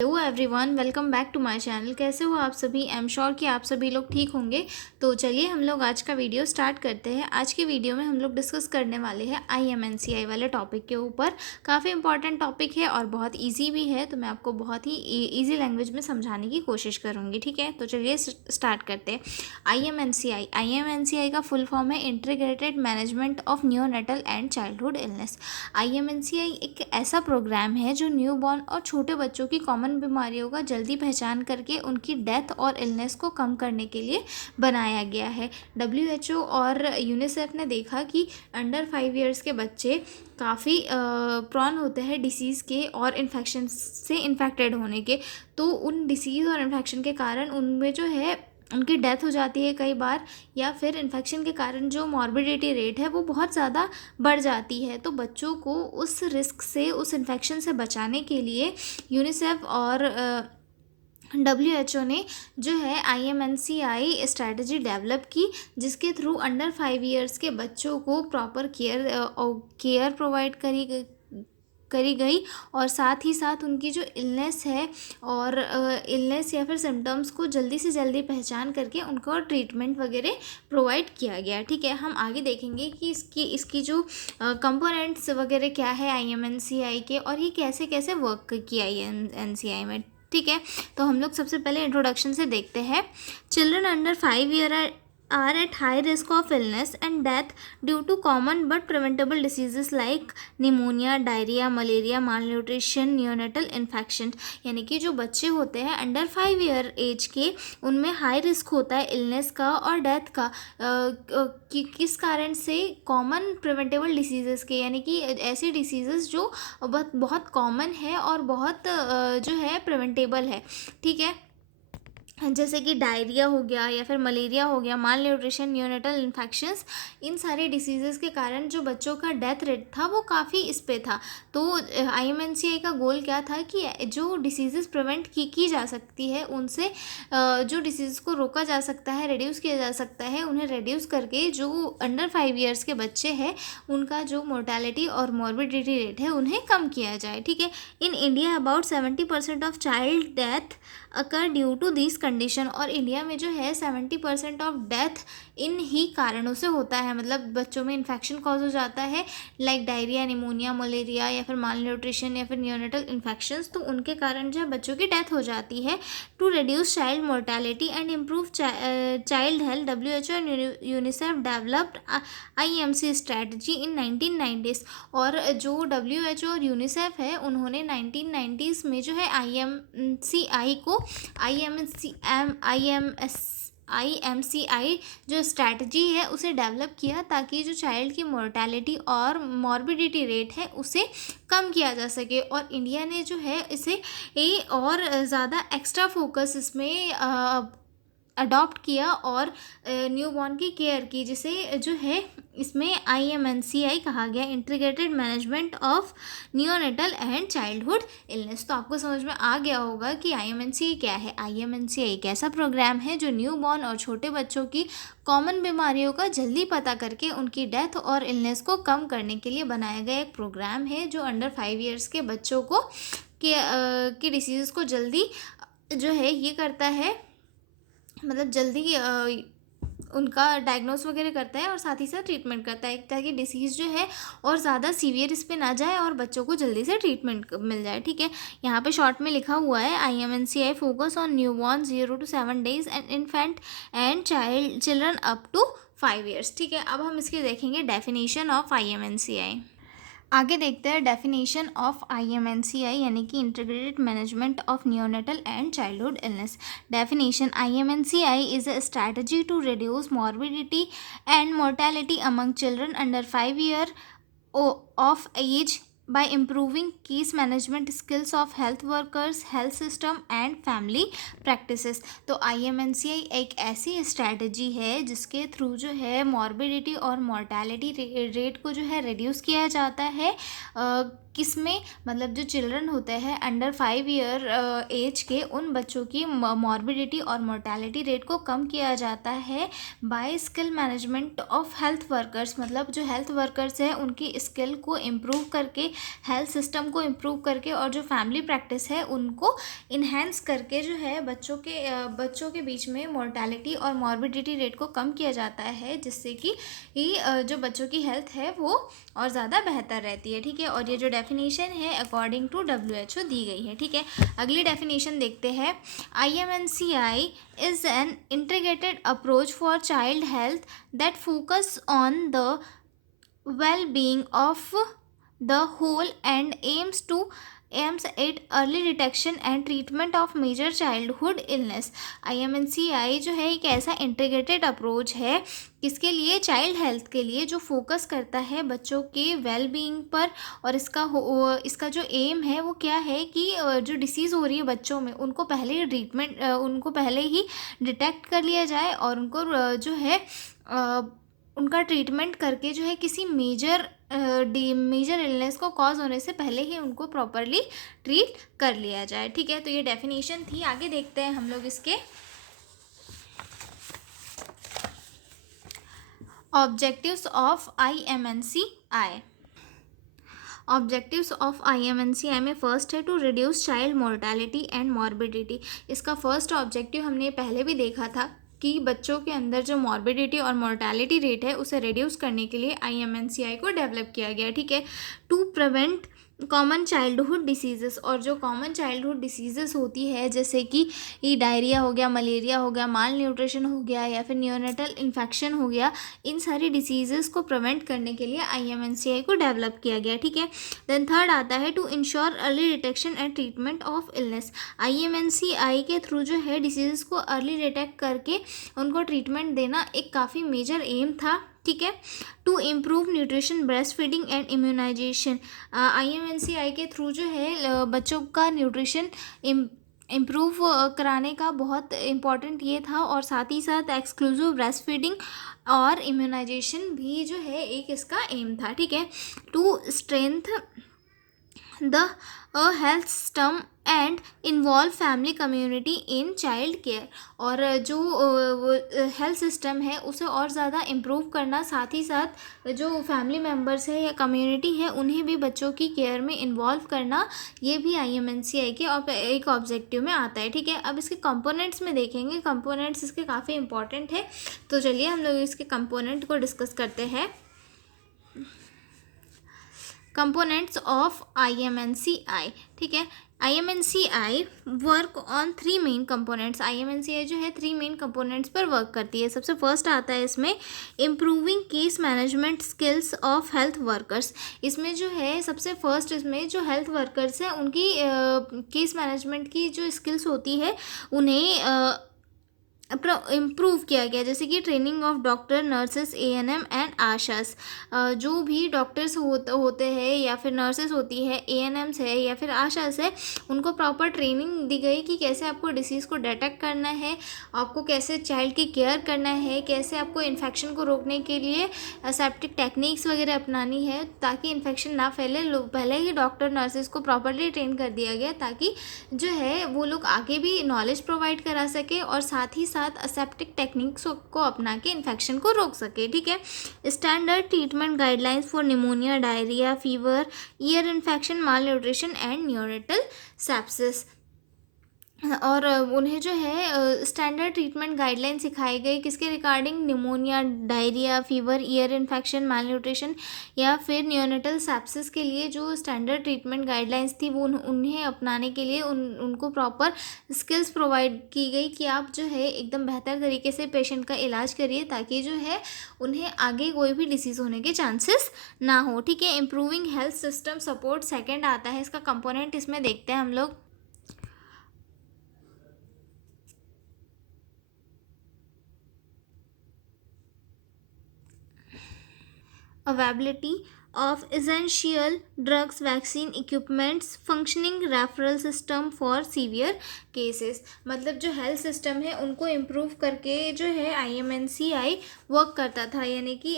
Hello everyone, welcome back to my channel. कैसे हो आप सभी? आई एम श्योर कि आप सभी लोग ठीक होंगे। तो चलिए हम लोग आज का वीडियो स्टार्ट करते हैं। आज के वीडियो में हम लोग डिस्कस करने वाले हैं IMNCI वाले टॉपिक के ऊपर। काफ़ी इंपॉर्टेंट टॉपिक है और बहुत इजी भी है, तो मैं आपको बहुत ही इजी लैंग्वेज में समझाने की कोशिश करूँगी। ठीक है, तो चलिए स्टार्ट करते हैं। IMNCI का फुल फॉर्म है integrated management of neonatal and childhood illness. IMNCI एक ऐसा प्रोग्राम है जो न्यूबॉर्न और छोटे बच्चों की कॉमन बीमारियों का जल्दी पहचान करके उनकी डेथ और इलनेस को कम करने के लिए बनाया गया है। WHO और यूनिसेफ ने देखा कि अंडर 5 ईयर्स के बच्चे काफ़ी प्रॉन होते हैं डिसीज़ के और इन्फेक्शन से इन्फेक्टेड होने के। तो उन डिसीज़ और इन्फेक्शन के कारण उनमें जो है उनकी डेथ हो जाती है कई बार, या फिर इन्फेक्शन के कारण जो मॉर्बिडिटी रेट है वो बहुत ज़्यादा बढ़ जाती है। तो बच्चों को उस रिस्क से, उस इन्फेक्शन से बचाने के लिए यूनिसेफ और WHO ने जो है IMNCI स्ट्रैटेजी डेवलप की, जिसके थ्रू अंडर 5 ईयर्स के बच्चों को प्रॉपर केयर प्रोवाइड करी गई और साथ ही साथ उनकी जो इलनेस है और इलनेस या फिर सिम्टम्स को जल्दी से जल्दी पहचान करके उनको ट्रीटमेंट वगैरह प्रोवाइड किया गया। ठीक है, हम आगे देखेंगे कि इसकी जो कंपोनेंट्स वगैरह क्या है IMNCI के, और ये कैसे कैसे वर्क किया IMNCI में। ठीक है, तो हम लोग सबसे पहले इंट्रोडक्शन से देखते हैं। Children under 5 year are at high risk of illness and death due to common but preventable diseases like pneumonia, diarrhea, malaria, malnutrition, neonatal infection। यानी कि जो बच्चे होते हैं अंडर 5 ईयर एज के, उनमें हाई रिस्क होता है इलनेस का और डेथ का। किस कारण से? कॉमन प्रिवेंटेबल डिसीजेस के, यानी कि ऐसी डिसीजेस जो बहुत कॉमन है और बहुत जो है प्रिवेंटेबल है। ठीक है, जैसे कि डायरिया हो गया या फिर मलेरिया हो गया, माल न्यूट्रिशन, न्यूनेटल इन्फेक्शंस। इन सारे डिसीज़ेस के कारण जो बच्चों का डेथ रेट था वो काफ़ी इस पे था। तो IMNCI का गोल क्या था कि जो डिसीज़ेस प्रिवेंट की जा सकती है, उनसे जो डिसीज़ को रोका जा सकता है, रिड्यूस किया जा सकता है, उन्हें रिड्यूस करके जो अंडर 5 ईयर्स के बच्चे हैं उनका जो मोर्टेलिटी और मॉर्बिडिटी रेट है उन्हें कम किया जाए। ठीक है, in India about 70% of child death occur due to this condition. और इंडिया में जो है 70% ऑफ डेथ इन ही कारणों से होता है, मतलब बच्चों में इन्फेक्शन कॉज हो जाता है, लाइक डायरिया, निमोनिया, मलेरिया या फिर माल न्यूट्रिशन या फिर न्यूनेटल इन्फेक्शंस। तो उनके कारण जो है बच्चों की डेथ हो जाती है। To reduce child mortality and improve child health, WHO and UNICEF developed IMC strategy in 1990s। और जो WHO और यूनिसेफ है उन्होंने 1990s में जो है IMCI को IMCI जो स्ट्रैटेजी है उसे डेवलप किया, ताकि जो चाइल्ड की मोर्टेलिटी और मॉर्बिडिटी रेट है उसे कम किया जा सके। और इंडिया ने जो है इसे और ज़्यादा एक्स्ट्रा फोकस इसमें अडॉप्ट किया और न्यूबॉर्न की केयर की, जिसे जो है इसमें IMNCI कहा गया, integrated management of neonatal and childhood illness. तो आपको समझ में आ गया होगा कि IMNCI क्या है। IMNCI एक ऐसा प्रोग्राम है जो न्यूबॉर्न और छोटे बच्चों की कॉमन बीमारियों का जल्दी पता करके उनकी डेथ और इलनेस को कम करने के लिए बनाया गया एक प्रोग्राम है, जो अंडर 5 ईयर्स के बच्चों को की डिसीज़ को जल्दी जो है ये करता है, मतलब जल्दी उनका डायग्नोस वगैरह करता है और साथ ही साथ ट्रीटमेंट करता है, ताकि डिसीज़ जो है और ज़्यादा सीवियर इस पे ना जाए और बच्चों को जल्दी से ट्रीटमेंट मिल जाए। ठीक है, यहाँ पे शॉर्ट में लिखा हुआ है IMNCI focus on newborn 0 to 7 days and infant and children up to 5 years. ठीक है, अब हम इसके देखेंगे डेफिनेशन ऑफ IMNCI। आगे देखते हैं डेफिनेशन ऑफ IMNCI, यानी कि integrated management of neonatal and childhood illness. Definition: IMNCI is a strategy to reduce morbidity and mortality among children under 5 year of age by improving case management skills of health workers, health system and family practices। तो IMNCI एक ऐसी strategy है जिसके through जो है morbidity और mortality rate को जो है रिड्यूस किया जाता है। किसमें? मतलब जो चिल्ड्रन होते हैं अंडर 5 ईयर एज के, उन बच्चों की मॉर्बिडिटी और मोर्टेलिटी रेट को कम किया जाता है bye skill management of health workers. मतलब जो हेल्थ वर्कर्स हैं उनकी स्किल को इम्प्रूव करके हेल्थ सिस्टम को इम्प्रूव करके और जो फैमिली प्रैक्टिस है उनको इन्हेंस करके जो है बच्चों के बीच में मोर्टेलिटी और मॉर्बिडिटी रेट को कम किया जाता है, जिससे कि जो बच्चों की हेल्थ है वो और ज़्यादा बेहतर रहती है। ठीक है, और ये जो डेफिनेशन है अकॉर्डिंग टू WHO दी गई है। ठीक है, अगली डेफिनेशन देखते हैं। IMNCI is an integrated approach for child health that focus on the well-being of the whole and aims at early detection and treatment of major childhood illness। IMNCI जो है एक ऐसा इंटीग्रेटेड अप्रोच है किसके लिए, child health के लिए, जो फोकस करता है बच्चों के वेल बीइंग पर। और इसका जो एम है वो क्या है कि जो डिसीज़ हो रही है बच्चों में उनको पहले ही डिटेक्ट कर लिया जाए और उनको जो है उनका ट्रीटमेंट करके जो है किसी मेजर इलनेस को कॉज होने से पहले ही उनको प्रॉपरली ट्रीट कर लिया जाए। ठीक है, तो ये डेफिनेशन थी। आगे देखते हैं हम लोग इसके objectives of IMNCI। Objectives of IMNCI में फर्स्ट है to reduce child mortality and morbidity. इसका फर्स्ट ऑब्जेक्टिव हमने पहले भी देखा था कि बच्चों के अंदर जो मॉर्बिडिटी और मोर्टेलिटी रेट है उसे रिड्यूस करने के लिए IMNCI को डेवलप किया गया। ठीक है, to prevent common childhood diseases. और जो कॉमन चाइल्डहुड डिसीजेस होती है जैसे कि डायरिया हो गया, मलेरिया हो गया, माल न्यूट्रिशन हो गया या फिर नियोनेटल इन्फेक्शन हो गया, इन सारी डिसीजेस को प्रिवेंट करने के लिए IMNCI को डेवलप किया गया। ठीक है, देन थर्ड आता है to ensure early detection and treatment of illness. IMNCI के थ्रू जो है डिसीजेस को अर्ली डिटेक्ट करके उनको ट्रीटमेंट देना एक काफ़ी मेजर एम था। ठीक है, to improve nutrition, breastfeeding and immunisation. IMNCI के थ्रू जो है बच्चों का न्यूट्रिशन इम्प्रूव कराने का बहुत इम्पॉर्टेंट ये था, और साथ ही साथ एक्सक्लूसिव ब्रेस्ट फीडिंग और इम्यूनाइजेशन भी जो है एक इसका एम था। ठीक है, to strength the health system and involve family community in child care. और जो हेल्थ सिस्टम है उसे और ज़्यादा इम्प्रूव करना, साथ ही साथ जो फैमिली मेम्बर्स है या कम्युनिटी है उन्हें भी बच्चों की केयर में इन्वॉल्व करना, ये भी IMNCI के एक ऑब्जेक्टिव में आता है। ठीक है, अब इसके कंपोनेंट्स में देखेंगे। कंपोनेंट्स इसके काफ़ी इंपॉर्टेंट है, तो चलिए हम लोग इसके कंपोनेंट को डिस्कस करते हैं। Components of IMNCI। ठीक है, IMNCI work on 3 main components. IMNCI जो है 3 मेन कंपोनेंट्स पर वर्क करती है। सबसे फर्स्ट आता है इसमें improving case management skills of health workers. इसमें जो है सबसे फर्स्ट इसमें जो हेल्थ वर्कर्स हैं उनकी केस मैनेजमेंट की जो स्किल्स होती है उन्हें इम्प्रूव किया गया, जैसे कि training of doctor, nurses, ANM and Asha's. जो भी डॉक्टर्स होते हैं या फिर नर्सेस होती है, ANMs है या फिर आशास है, उनको प्रॉपर ट्रेनिंग दी गई कि कैसे आपको डिसीज़ को डिटेक्ट करना है, आपको कैसे चाइल्ड की केयर करना है, कैसे आपको इन्फेक्शन को रोकने के लिए एसेप्टिक टेक्निक्स वगैरह अपनानी है ताकि इन्फेक्शन ना फैले। पहले ही डॉक्टर नर्सेस को प्रॉपरली ट्रेन कर दिया गया ताकि जो है वो लोग आगे भी नॉलेज प्रोवाइड करा सके और साथ ही साथ एसेप्टिक टेक्निक्स को अपना के इन्फेक्शन को रोक सके। ठीक है, standard treatment guidelines for pneumonia, diarrhoea, fever, ear infection, mall nutrition and neuronal sepsis. और उन्हें जो है स्टैंडर्ड ट्रीटमेंट गाइडलाइन सिखाई गई किसके regarding, pneumonia, diarrhoea, fever, ear infection, malnutrition या फिर नियोनेटल सेप्सिस के लिए जो स्टैंडर्ड ट्रीटमेंट गाइडलाइंस थी वो उन्हें अपनाने के लिए उनको प्रॉपर स्किल्स प्रोवाइड की गई कि आप जो है एकदम बेहतर तरीके से पेशेंट का इलाज करिए ताकि जो है उन्हें आगे कोई भी डिसीज़ होने के चांसेस ना हो। ठीक है, improving health system support second आता है इसका कंपोनेंट। इसमें देखते हैं हम लोग availability of essential drugs, vaccine equipments, functioning referral system for severe cases। मतलब जो हेल्थ सिस्टम है उनको इम्प्रूव करके जो है IMNCI वर्क करता था, यानी कि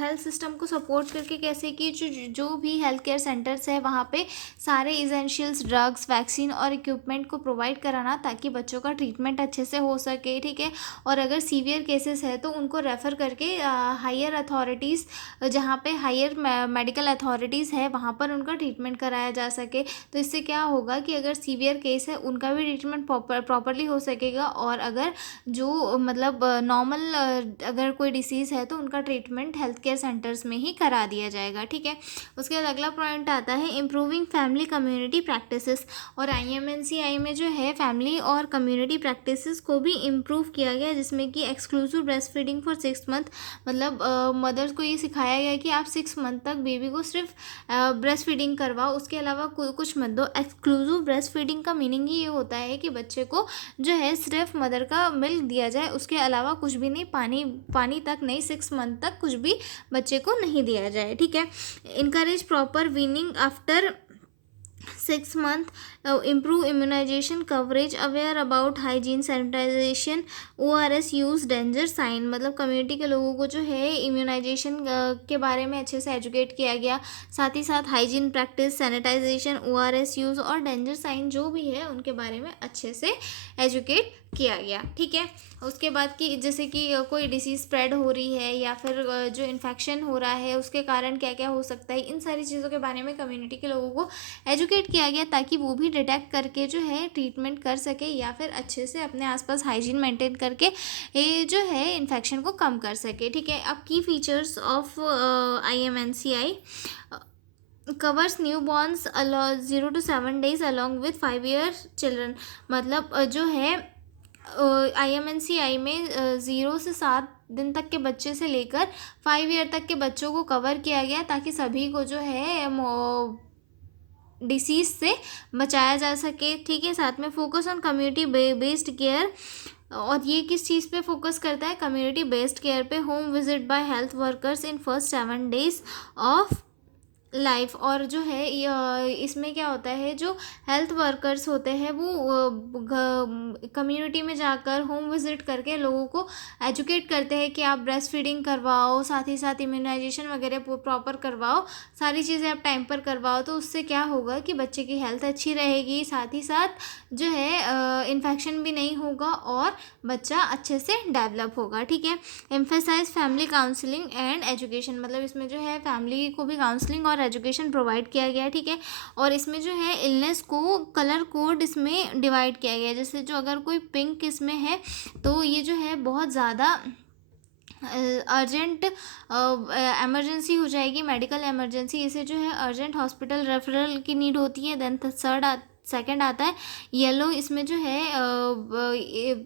हेल्थ सिस्टम को सपोर्ट करके कैसे कि जो भी हेल्थ केयर सेंटर्स है वहाँ पे सारे इसेंशियल्स ड्रग्स, वैक्सीन और इक्विपमेंट को प्रोवाइड कराना ताकि बच्चों का ट्रीटमेंट अच्छे से हो सके। ठीक है, और अगर सीवियर केसेस है तो उनको रेफ़र करके हायर अथॉरिटीज़ जहाँ पे हायर मेडिकल अथॉरिटीज़ है वहाँ पर उनका ट्रीटमेंट कराया जा सके। तो इससे क्या होगा कि अगर सीवियर केस है उनका भी ट्रीटमेंट प्रॉपरली हो सकेगा, और अगर जो मतलब नॉर्मल अगर कोई डिसीज़ है तो उनका ट्रीटमेंट हेल्थ केयर सेंटर्स में ही करा दिया जाएगा। ठीक है, उसके बाद अगला पॉइंट आता है इम्प्रूविंग फैमिली कम्युनिटी प्रैक्टिसेस। और IMNCI में जो है फैमिली और कम्युनिटी प्रैक्टिसेस को भी इम्प्रूव किया गया, जिसमें कि exclusive breast feeding for 6 month, मतलब मदर्स को ये सिखाया गया कि आप 6 मंथ तक बेबी को सिर्फ ब्रेस्ट फीडिंग करवाओ, उसके अलावा कुछ मत दो। एक्सक्लूसिव ब्रेस्ट फीडिंग का मीनिंग ही ये होता है कि बच्चे को जो है सिर्फ मदर का मिल्क दिया जाए, उसके अलावा कुछ भी नहीं, पानी तक नहीं, 6 मंथ तक कुछ भी बच्चे को नहीं दिया जाए। ठीक है, encourage proper weaning after 6 month, improve immunization coverage, aware about hygiene, sanitation, ORS use, danger sign. मतलब कम्युनिटी के लोगों को जो है इम्यूनाइजेशन के बारे में अच्छे से एजुकेट किया गया, साथ ही साथ hygiene practice, sanitisation, ORS use और डेंजर साइन जो भी है उनके बारे में अच्छे से एजुकेट किया गया। ठीक है, उसके बाद कि जैसे कि कोई डिसीज़ स्प्रेड हो रही है या फिर जो इन्फेक्शन हो रहा है उसके कारण क्या क्या हो सकता है, इन सारी चीज़ों के बारे में कम्युनिटी के लोगों को एजुकेट किया गया, ताकि वो भी डिटेक्ट करके जो है ट्रीटमेंट कर सके या फिर अच्छे से अपने आसपास हाइजीन मेंटेन करके ये जो है इन्फेक्शन को कम कर सके। ठीक है, अब की features of IMNCI covers new borns 0 to 7 days along with 5 year children. मतलब जो है IMNCI में 0 से 7 दिन तक के बच्चे से लेकर 5 ईयर तक के बच्चों को कवर किया गया, ताकि सभी को जो है डिसीज़ से बचाया जा सके। ठीक है, साथ में focus on community based care, और ये किस चीज़ पे फोकस करता है, कम्युनिटी बेस्ड केयर पे। Home visit by health workers in first 7 days of life. और जो है इसमें क्या होता है, जो हेल्थ वर्कर्स होते हैं वो कम्युनिटी में जाकर होम विजिट करके लोगों को एजुकेट करते हैं कि आप ब्रेस्ट फीडिंग करवाओ, साथ ही साथ इम्यूनाइजेशन वगैरह प्रॉपर करवाओ, सारी चीज़ें आप टाइम पर करवाओ। तो उससे क्या होगा कि बच्चे की हेल्थ अच्छी रहेगी, साथ ही साथ जो है इन्फेक्शन भी नहीं होगा और बच्चा अच्छे से डेवलप होगा। ठीक है, emphasise family counselling and education. मतलब इसमें जो है फैमिली को भी काउंसलिंग और एजुकेशन प्रोवाइड किया गया है। ठीक है, और इसमें जो है इलनेस को कलर कोड इसमें डिवाइड किया गया है। जैसे जो अगर कोई पिंक इसमें है तो ये जो है बहुत ज़्यादा अर्जेंट एमरजेंसी हो जाएगी, मेडिकल एमरजेंसी, इसे जो है अर्जेंट हॉस्पिटल रेफरल की नीड होती है। देन सेकंड आता है येलो, इसमें जो है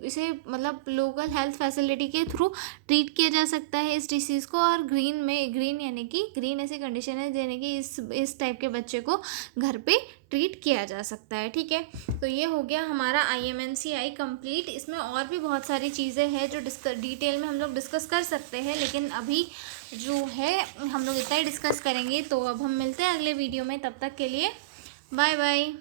इसे मतलब लोकल हेल्थ फैसिलिटी के थ्रू ट्रीट किया जा सकता है इस डिसीज़ को। और ग्रीन यानी कि ग्रीन ऐसी कंडीशन है यानी कि इस टाइप के बच्चे को घर पे ट्रीट किया जा सकता है। ठीक है, तो ये हो गया हमारा IMNCI कंप्लीट। इसमें और भी बहुत सारी चीज़ें हैं जो डिटेल में हम लोग डिस्कस कर सकते हैं, लेकिन अभी जो है हम लोग इतना ही डिस्कस करेंगे। तो अब हम मिलते हैं अगले वीडियो में, तब तक के लिए बाय बाय।